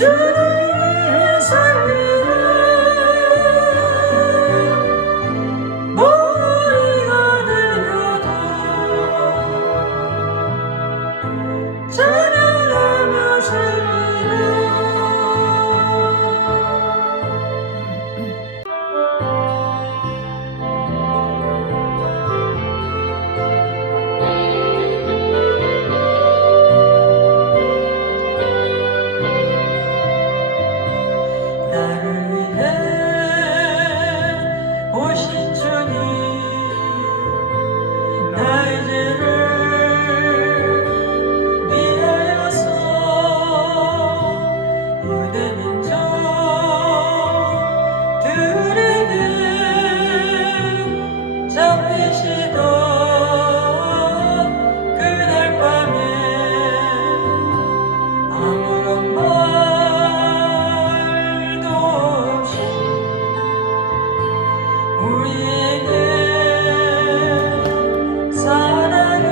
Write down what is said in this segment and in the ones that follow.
주를 살리라. 머리가 내려도 찬양하며 살리라. 나를 위해 오신 주님, 나의 죄를 위하여서 유대 민족들에게 잡히시던 그날 밤에 아무런 말도 없이 우리에게 사랑을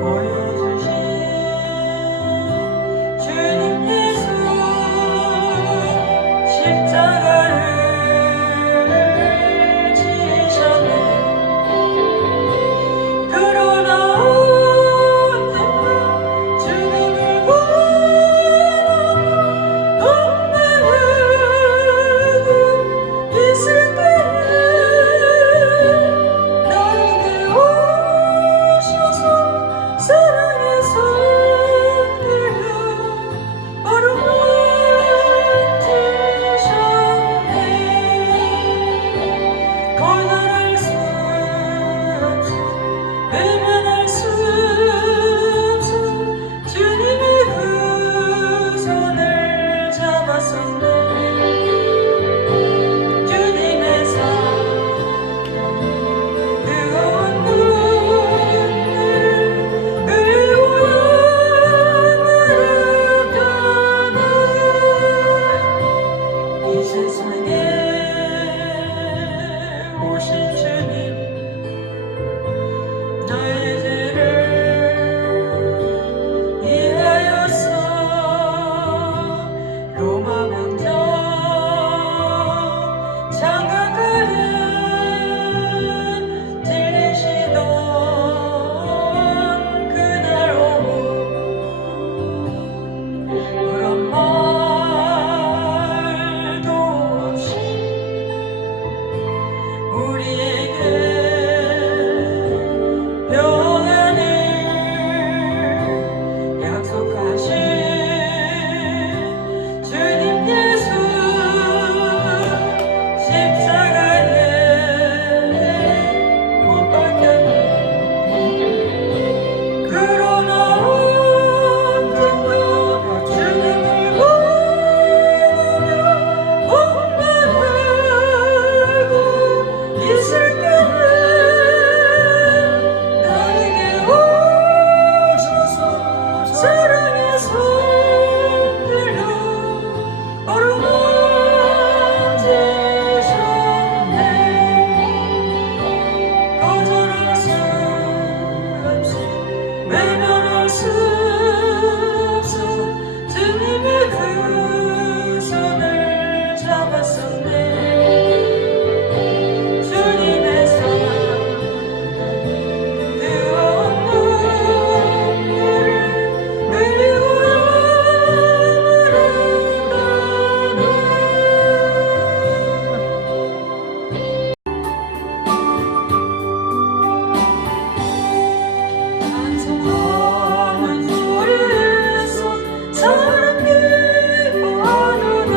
보여주신 주님 예수, 십자가를 지셨네. 그러나 언젠가 죽음을 보고 없는 있을 때에 나에게 오셔서 사랑의 손길로 어루만지셨네. 거절할 수 없어, 외면할 수 없어 주님의 그 손을 잡았었네. 주님의 사랑 뜨거운 눈물을 그리워하는 이 세상에 오신 주님, 나의 죄를 위하여서 로마 왕정 장가가는 들리시던 그날 오후 그런 말도 없이 우리에게 평안을 약속하신 주님 예수, 십자가에 못 박혔네. 그러나 언젠가 죽음을 보며 옷만 하고 있을 때에 나에게 오셔서 사랑의 손길로 어루만지셨네. 거절할 수 없이, 외면할 수 없어 주님의 그 손을 잡았었네. 주님의 사랑 뜨거운 눈물을 찬송하는 소리에서 사랑 기뻐하노라.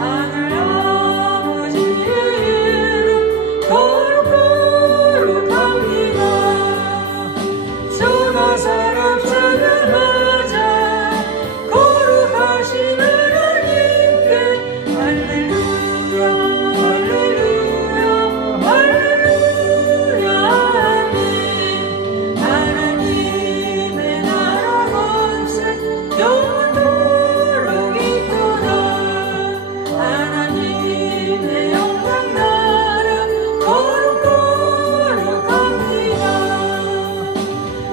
하늘 아버지의 이름 거룩거룩합니다. 천하 사람 찬양하자. 거룩하신 하나님께 할렐루야 할렐루야 할렐루야 아멘. 하나님의 나라 권세 영원토록 있도다. 하나님의 영광 나라 거룩거룩합니다.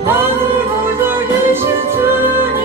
하늘 보좌 계신 주님,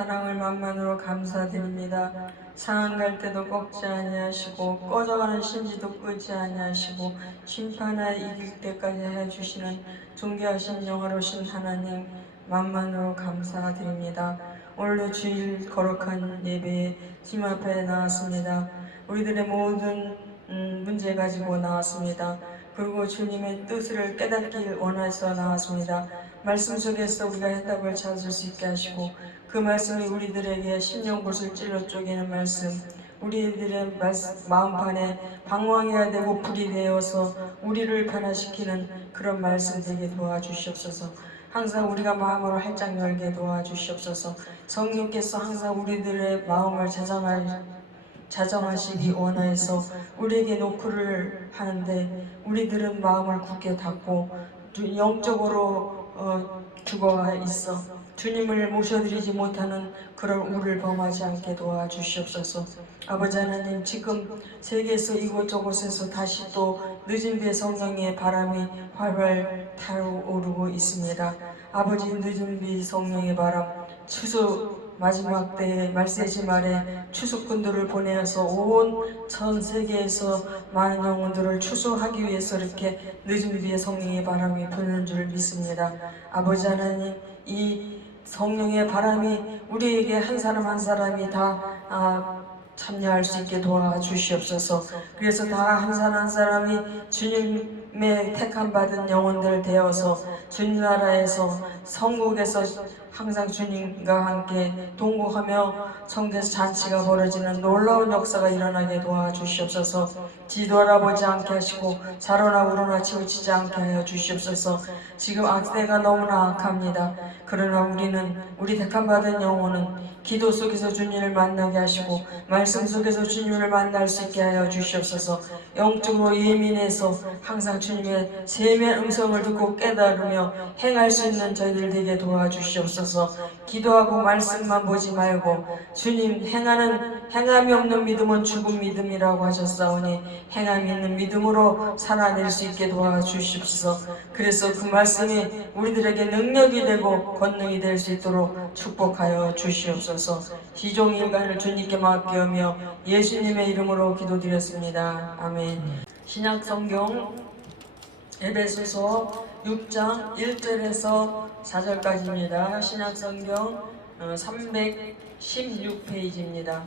사랑을 만만으로 감사드립니다. 상한 때도 꺾지 아니하시고 꺼져가는 심지도 끄지 아니하시고 심판하여 이길 때까지 해주시는 존귀하신 영화로신 하나님 만만으로 감사드립니다. 오늘도 주일 거룩한 예배에 주님 앞에 나왔습니다. 우리들의 모든 문제 가지고 나왔습니다. 그리고 주님의 뜻을 깨닫길 원해서 나왔습니다. 말씀 속에서 우리가 해답을 찾을 수 있게 하시고 그 말씀이 우리들에게 심령곳을 찔러 쪼개는 말씀, 우리들의 마음판에 방황해야 되고 불이 되어서 우리를 변화시키는 그런 말씀 되게 도와주시옵소서. 항상 우리가 마음으로 활짝 열게 도와주시옵소서. 성령께서 항상 우리들의 마음을 자정하시기 원하여서 우리에게 노크를 하는데 우리들은 마음을 굳게 닫고 영적으로 죽어가 있어 주님을 모셔드리지 못하는 그런 우를 범하지 않게 도와주시옵소서. 아버지 하나님, 지금 세계에서 이곳저곳에서 다시 또 늦은 비의 성령의 바람이 활발 타오르고 있습니다. 아버지, 늦은 비 성령의 바람, 추수 마지막 때에 말세지 말에 추수꾼들을 보내어서 온 전 세계에서 많은 영혼들을 추수하기 위해서 이렇게 늦은 비의 성령의 바람이 부는 줄 믿습니다. 아버지 하나님, 이 성령의 바람이 우리에게 한 사람 한 사람이 다 참여할 수 있게 도와주시옵소서. 그래서 다 한 사람 한 사람이 주님의 택함 받은 영혼들 되어서 주님 나라에서 성국에서 항상 주님과 함께 동거하며 성전에서 잔치가 벌어지는 놀라운 역사가 일어나게 도와주시옵소서. 뒤돌아보지 않게 하시고 자로나 우로나 치우치지 않게 하여 주시옵소서. 지금 악세가 너무나 악합니다. 그러나 우리는 우리 택함받은 영혼은 기도 속에서 주님을 만나게 하시고 말씀 속에서 주님을 만날 수 있게 하여 주시옵소서. 영적으로 예민해서 항상 주님의 세미한 음성을 듣고 깨달으며 행할 수 있는 저희들 되게 도와주시옵소서. 기도하고 말씀만 보지 말고 주님 행함이 없는 믿음은 죽은 믿음이라고 하셨사오니 행함이 있는 믿음으로 살아낼 수 있게 도와주시옵소서. 그래서 그 말씀이 우리들에게 능력이 되고 권능이 될 수 있도록 축복하여 주시옵소서. 시종 일간을 주님께 맡기며 예수님의 이름으로 기도드렸습니다. 아멘. 신약성경 에베소서 6장 1절에서 4절까지입니다. 신약성경 316페이지입니다.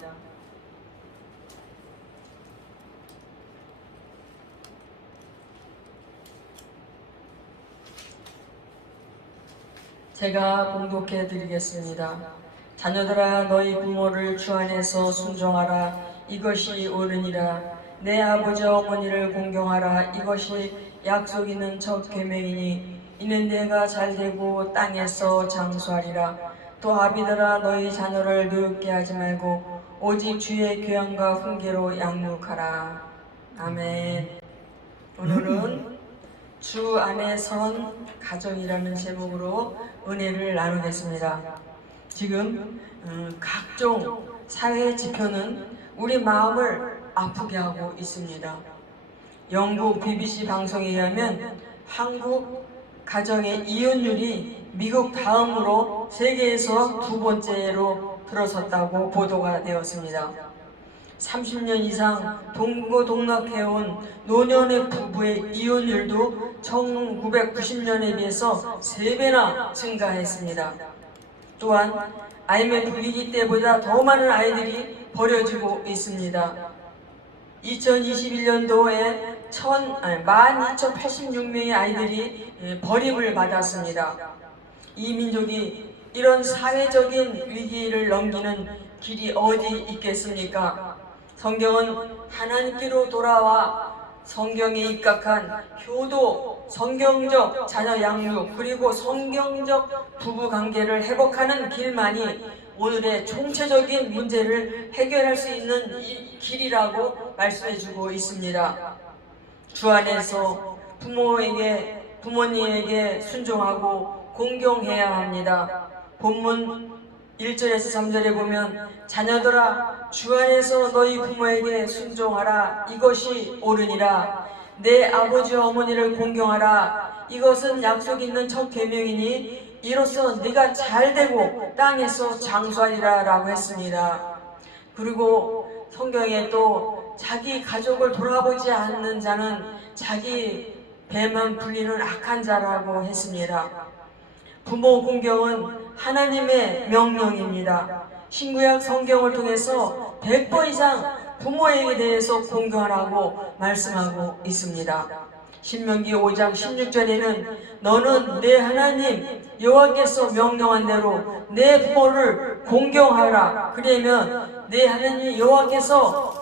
제가 봉독해 드리겠습니다. 자녀들아, 너희 부모를 주 안에서 순종하라. 이것이 옳으니라. 내 아버지 어머니를 공경하라. 이것이 약속 있는 첫 계명이니 이는 내가 잘되고 땅에서 장수하리라. 또 아비들아, 너희 자녀를 노엽게 하지 말고 오직 주의 교양과 훈계로 양육하라. 아멘. 오늘은 주 안에 선 가정이라는 제목으로 은혜를 나누겠습니다. 지금 각종 사회 지표는 우리 마음을 아프게 하고 있습니다. 영국 BBC 방송에 의하면 한국 가정의 이혼율이 미국 다음으로 세계에서 두 번째로 들어섰다고 보도가 되었습니다. 30년 이상 동거동락해온 노년의 부부의 이혼율도 1990년에 비해서 3배나 증가했습니다. 또한 IMF 위기 때보다 더 많은 아이들이 버려지고 있습니다. 2021년도에 12,086명의 아이들이 버림을 받았습니다. 이 민족이 이런 사회적인 위기를 넘기는 길이 어디 있겠습니까? 성경은 하나님께로 돌아와 성경에 입각한 효도, 성경적 자녀 양육, 그리고 성경적 부부관계를 회복하는 길만이 오늘의 총체적인 문제를 해결할 수 있는 길이라고 말씀해주고 있습니다. 주 안에서 부모님에게 순종하고 공경해야 합니다. 본문 1절에서 3절에 보면 자녀들아, 주 안에서 너희 부모에게 순종하라. 이것이 옳으니라. 내 아버지 어머니를 공경하라. 이것은 약속 있는 첫 계명이니 이로써 네가 잘되고 땅에서 장수하리라 라고 했습니다. 그리고 성경에 또 자기 가족을 돌아보지 않는 자는 자기 배만 불리는 악한 자라고 했습니다. 부모 공경은 하나님의 명령입니다. 신구약 성경을 통해서 100번 이상 부모에게 대해서 공경하라고 말씀하고 있습니다. 신명기 5장 16절에는 너는 내 하나님 여호와께서 명령한 대로 내 부모를 공경하라. 그러면 내 하나님 여호와께서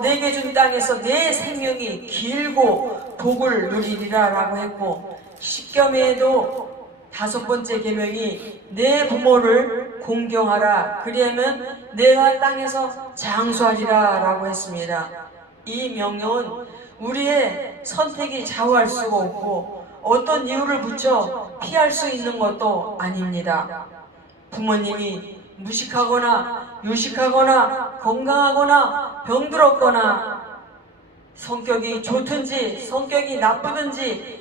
내게 준 땅에서 내 생명이 길고 복을 누리리라 라고 했고, 십계명에도 5번째 계명이 내 부모를 공경하라. 그러면 내가 땅에서 장수하리라 라고 했습니다. 이 명령은 우리의 선택이 좌우할 수가 없고 어떤 이유를 붙여 피할 수 있는 것도 아닙니다. 부모님이 무식하거나 유식하거나 건강하거나 병들었거나 성격이 좋든지 성격이 나쁘든지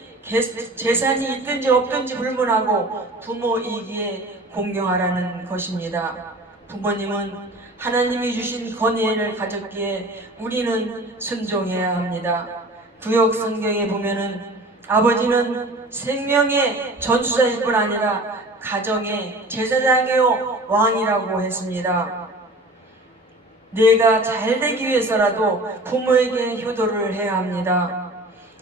재산이 있든지 없든지 불문하고 부모이기에 공경하라는 것입니다. 부모님은 하나님이 주신 권위를 가졌기에 우리는 순종해야 합니다. 구약 성경에 보면은 아버지는 생명의 전수자일 뿐 아니라 가정의 제사장이요 왕이라고 했습니다. 내가 잘되기 위해서라도 부모에게 효도를 해야 합니다.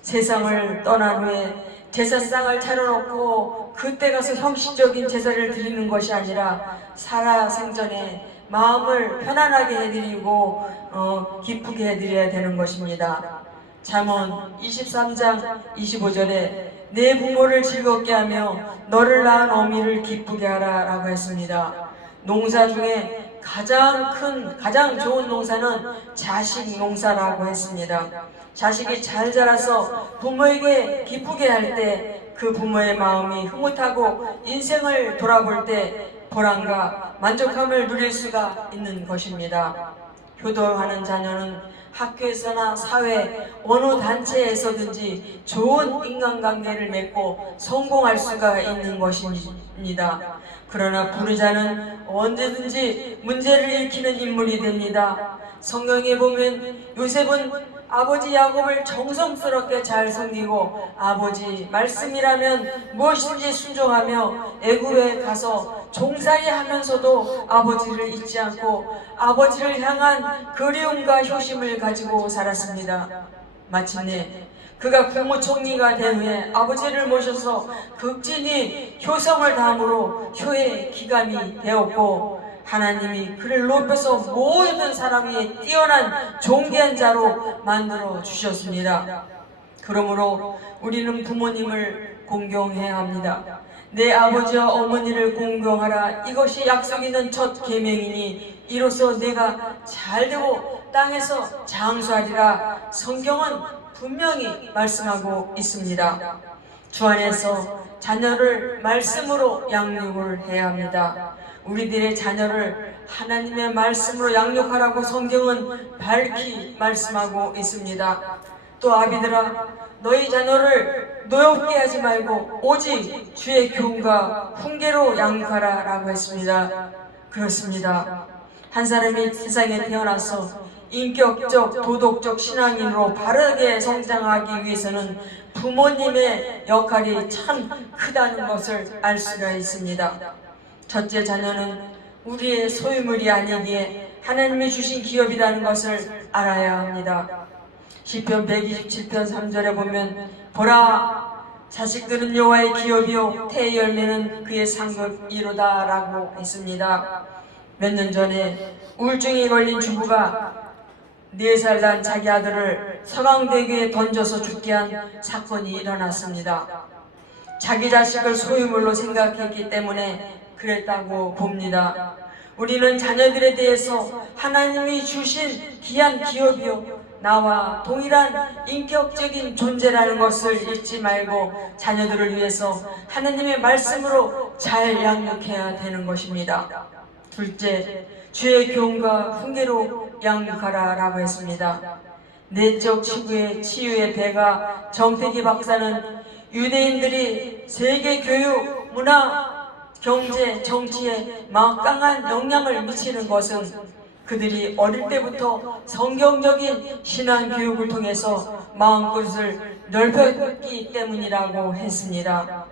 세상을 떠난 후에 제사상을 차려놓고 그때 가서 형식적인 제사를 드리는 것이 아니라 살아생전에 마음을 편안하게 해드리고 기쁘게 해드려야 되는 것입니다. 잠언 23장 25절에 내 부모를 즐겁게 하며 너를 낳은 어미를 기쁘게 하라 라고 했습니다. 농사 중에 가장 좋은 농사는 자식 농사라고 했습니다. 자식이 잘 자라서 부모에게 기쁘게 할 때 그 부모의 마음이 흐뭇하고 인생을 돌아볼 때 보람과 만족함을 누릴 수가 있는 것입니다. 효도하는 자녀는 학교에서나 사회 어느 단체에서든지 좋은 인간관계를 맺고 성공할 수가 있는 것입니다. 그러나 불의자는 언제든지 문제를 일으키는 인물이 됩니다. 성경에 보면 요셉은 아버지 야곱을 정성스럽게 잘 섬기고 아버지 말씀이라면 무엇이든지 순종하며 애굽에 가서 종살이 하면서도 아버지를 잊지 않고 아버지를 향한 그리움과 효심을 가지고 살았습니다. 마침내 그가 국무총리가 된 후에 아버지를 모셔서 극진히 효성을 다함으로 효의 기감이 되었고 하나님이 그를 높여서 모든 사람 위에 뛰어난 존귀한 자로 만들어 주셨습니다. 그러므로 우리는 부모님을 공경해야 합니다. 내 아버지와 어머니를 공경하라. 이것이 약속 있는 첫 계명이니 이로써 내가 잘되고 땅에서 장수하리라. 성경은 분명히 말씀하고 있습니다. 주 안에서 자녀를 말씀으로 양육을 해야 합니다. 우리들의 자녀를 하나님의 말씀으로 양육하라고 성경은 밝히 말씀하고 있습니다. 또 아비들아 너희 자녀를 노엽게 하지 말고 오직 주의 교훈과 훈계로 양육하라 라고 했습니다. 그렇습니다. 한 사람이 세상에 태어나서 인격적, 도덕적 신앙인으로 바르게 성장하기 위해서는 부모님의 역할이 참 크다는 것을 알 수가 있습니다. 첫째 자녀는 우리의 소유물이 아니기에 하나님이 주신 기업이라는 것을 알아야 합니다. 시편 127편 3절에 보면 보라 자식들은 여호와의 기업이요 태의 열매는 그의 상급이로다 라고 했습니다. 몇 년 전에 우울증에 걸린 주부가 4살 난 자기 아들을 서강대교에 던져서 죽게 한 사건이 일어났습니다. 자기 자식을 소유물로 생각했기 때문에 그랬다고 봅니다. 우리는 자녀들에 대해서 하나님이 주신 귀한 기업이요 나와 동일한 인격적인 존재라는 것을 잊지 말고 자녀들을 위해서 하나님의 말씀으로 잘 양육해야 되는 것입니다. 둘째, 주의 교훈과 훈계로 양육하라 라고 했습니다. 내적 치유의 배가 정태기 박사는 유대인들이 세계 교육, 문화, 경제, 정치에 막강한 영향을 미치는 것은 그들이 어릴 때부터 성경적인 신앙 교육을 통해서 마음껏을 넓혔기 때문이라고 했습니다.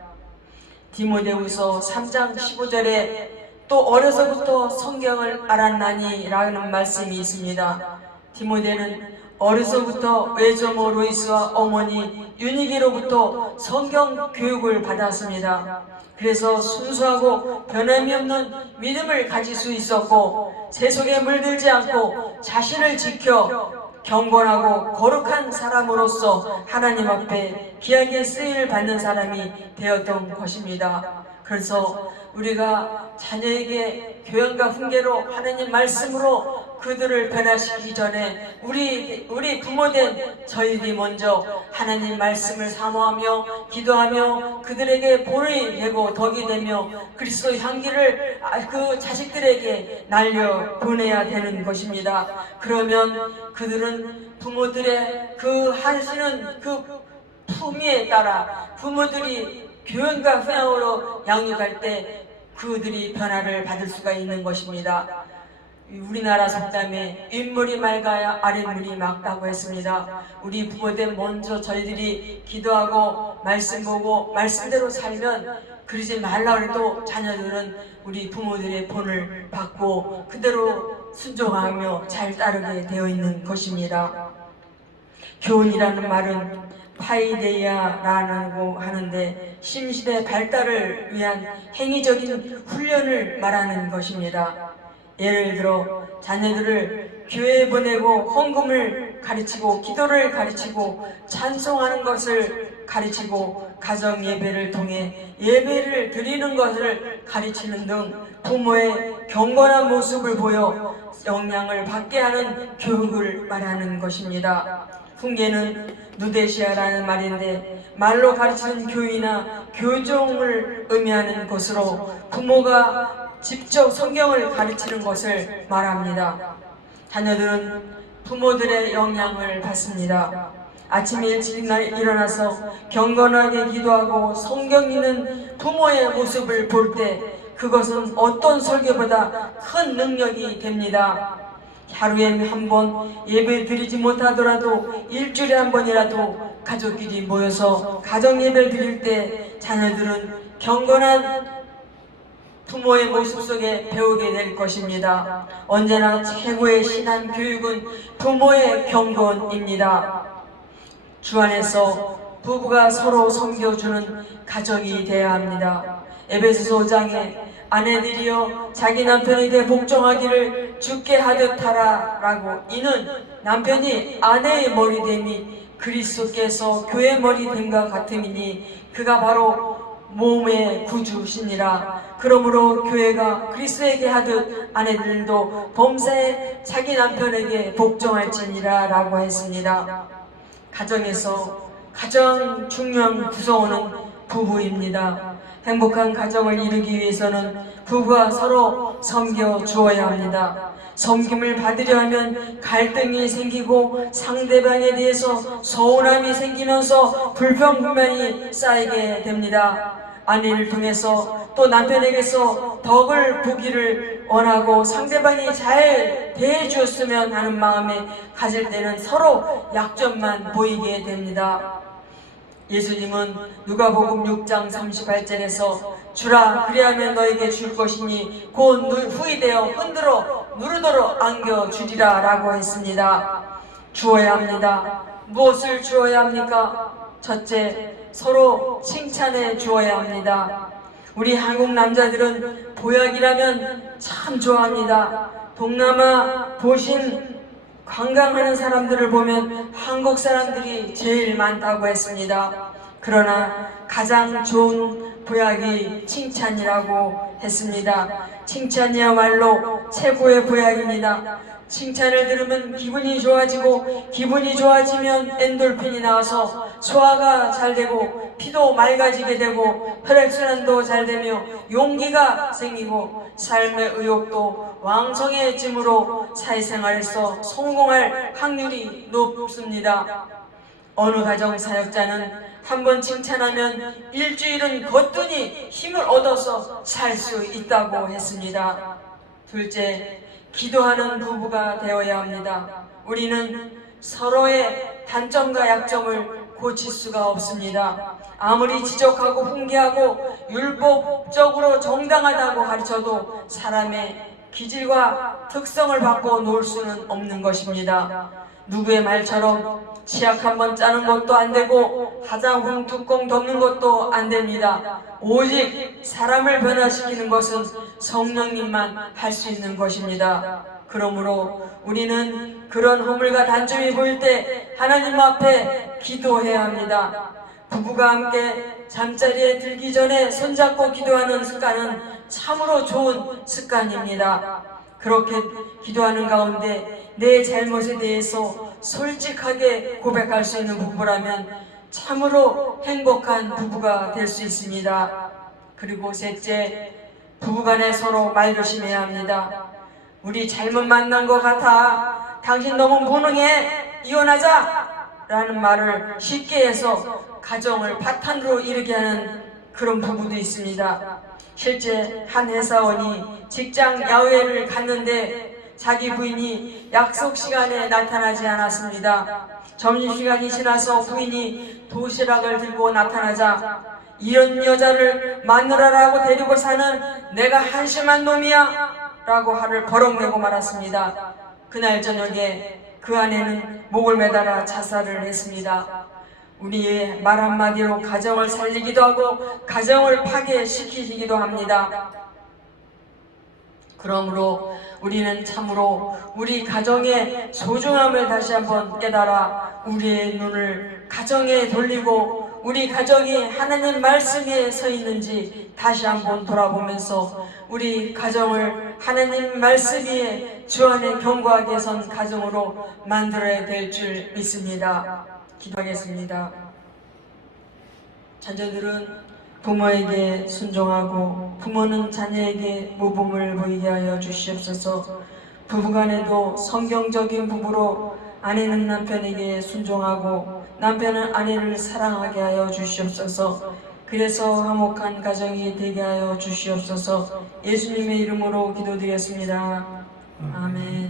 디모데후서 3장 15절에 또 어려서부터 성경을 알았나니 라는 말씀이 있습니다. 디모데는 어려서부터 외조모 로이스와 어머니 유니기로부터 성경 교육을 받았습니다. 그래서 순수하고 변함이 없는 믿음을 가질 수 있었고 세속에 물들지 않고 자신을 지켜 경건하고 거룩한 사람으로서 하나님 앞에 귀하게 쓰임을 받는 사람이 되었던 것입니다. 그래서 우리가 자녀에게 교양과 훈계로 하나님 말씀으로 그들을 변화시키기 전에 우리 부모된 저희들이 먼저 하나님 말씀을 사모하며 기도하며 그들에게 본이 되고 덕이 되며 그리스도의 향기를 그 자식들에게 날려 보내야 되는 것입니다. 그러면 그들은 부모들의 그 하시는 그 품위에 따라 부모들이 교훈과 훈양으로 양육할 때 그들이 변화를 받을 수가 있는 것입니다. 우리나라 속담에 윗물이 맑아야 아랫물이 맑다고 했습니다. 우리 부모들 먼저 저희들이 기도하고 말씀 보고 말씀대로 살면 그러지 말라 해도 자녀들은 우리 부모들의 본을 받고 그대로 순종하며 잘 따르게 되어 있는 것입니다. 교훈이라는 말은 파이데이아라고 하는데 심신의 발달을 위한 행위적인 훈련을 말하는 것입니다. 예를 들어 자녀들을 교회에 보내고 헌금을 가르치고 기도를 가르치고 찬송하는 것을 가르치고 가정 예배를 통해 예배를 드리는 것을 가르치는 등 부모의 경건한 모습을 보여 영향을 받게 하는 교육을 말하는 것입니다. 훈계는 누데시아라는 말인데 말로 가르치는 교의나 교종을 의미하는 것으로 부모가 직접 성경을 가르치는 것을 말합니다. 자녀들은 부모들의 영향을 받습니다. 아침에 일찍 일어나서 경건하게 기도하고 성경 읽는 부모의 모습을 볼 때 그것은 어떤 설교보다 큰 능력이 됩니다. 하루에 한 번 예배 드리지 못하더라도 일주일에 한 번이라도 가족끼리 모여서 가정 예배를 드릴 때 자녀들은 경건한 부모의 모습 속에 배우게 될 것입니다. 언제나 최고의 신앙 교육은 부모의 경건입니다. 주 안에서 부부가 서로 섬겨주는 가정이 되어야 합니다. 에베소서 5장에 아내들이여 자기 남편에게 복종하기를 주께 하듯 하라 라고 이는 남편이 아내의 머리됨이 그리스도께서 교회의 머리됨과 같음이니 그가 바로 몸의 구주시니라. 그러므로 교회가 그리스도에게 하듯 아내들도 범사에 자기 남편에게 복종할지니라 라고 했습니다. 가정에서 가장 중요한 구성원은 부부입니다. 행복한 가정을 이루기 위해서는 부부가 서로 섬겨 주어야 합니다. 섬김을 받으려 하면 갈등이 생기고 상대방에 대해서 서운함이 생기면서 불평불만이 쌓이게 됩니다. 아내를 통해서 또 남편에게서 덕을 보기를 원하고 상대방이 잘 대해주었으면 하는 마음에 가질 때는 서로 약점만 보이게 됩니다. 예수님은 누가복음 6장 38절에서 주라 그리하면 너에게 줄 것이니 곧 후이되어 흔들어 누르도록 안겨주리라 라고 했습니다. 주어야 합니다. 무엇을 주어야 합니까? 첫째, 서로 칭찬해 주어야 합니다. 우리 한국 남자들은 보약이라면 참 좋아합니다. 동남아 도심 관광하는 사람들을 보면 한국 사람들이 제일 많다고 했습니다. 그러나 가장 좋은 보약이 칭찬이라고 했습니다. 칭찬이야말로 최고의 보약입니다. 칭찬을 들으면 기분이 좋아지고 기분이 좋아지면 엔돌핀이 나와서 소화가 잘 되고 피도 맑아지게 되고 혈액순환도 잘 되며 용기가 생기고 삶의 의욕도 왕성해짐으로 사회생활에서 성공할 확률이 높습니다. 어느 가정 사역자는 한 번 칭찬하면 일주일은 거뜬히 힘을 얻어서 살 수 있다고 했습니다. 둘째, 기도하는 부부가 되어야 합니다. 우리는 서로의 단점과 약점을 고칠 수가 없습니다. 아무리 지적하고 훈계하고 율법적으로 정당하다고 가르쳐도 사람의 기질과 특성을 바꿔 놓을 수는 없는 것입니다. 누구의 말처럼 치약 한 번 짜는 것도 안 되고 화장품 뚜껑 덮는 것도 안 됩니다. 오직 사람을 변화시키는 것은 성령님만 할 수 있는 것입니다. 그러므로 우리는 그런 허물과 단점이 보일 때 하나님 앞에 기도해야 합니다. 부부가 함께 잠자리에 들기 전에 손잡고 기도하는 습관은 참으로 좋은 습관입니다. 그렇게 기도하는 가운데 내 잘못에 대해서 솔직하게 고백할 수 있는 부부라면 참으로 행복한 부부가 될 수 있습니다. 그리고 셋째, 부부간에 서로 말 조심해야 합니다. 우리 잘못 만난 것 같아, 당신 너무 무능해, 이혼하자 라는 말을 쉽게 해서 가정을 파탄으로 이르게 하는 그런 부부도 있습니다. 실제 한 회사원이 직장 야외를 갔는데 자기 부인이 약속 시간에 나타나지 않았습니다. 점심시간이 지나서 부인이 도시락을 들고 나타나자 이런 여자를 마누라라고 데리고 사는 내가 한심한 놈이야 라고 화를 버럭 내고 말았습니다. 그날 저녁에 그 아내는 목을 매달아 자살을 했습니다. 우리의 말 한마디로 가정을 살리기도 하고 가정을 파괴시키기도 합니다. 그러므로 우리는 참으로 우리 가정의 소중함을 다시 한번 깨달아 우리의 눈을 가정에 돌리고 우리 가정이 하나님 말씀 위에 서 있는지 다시 한번 돌아보면서 우리 가정을 하나님 말씀 위에 주 안에 견고하게 선 가정으로 만들어야 될 줄 믿습니다. 기도하겠습니다. 자녀들은 부모에게 순종하고 부모는 자녀에게 모범을 보이게 하여 주시옵소서. 부부간에도 성경적인 부부로 아내는 남편에게 순종하고 남편은 아내를 사랑하게 하여 주시옵소서. 그래서 화목한 가정이 되게 하여 주시옵소서. 예수님의 이름으로 기도드렸습니다. 아멘.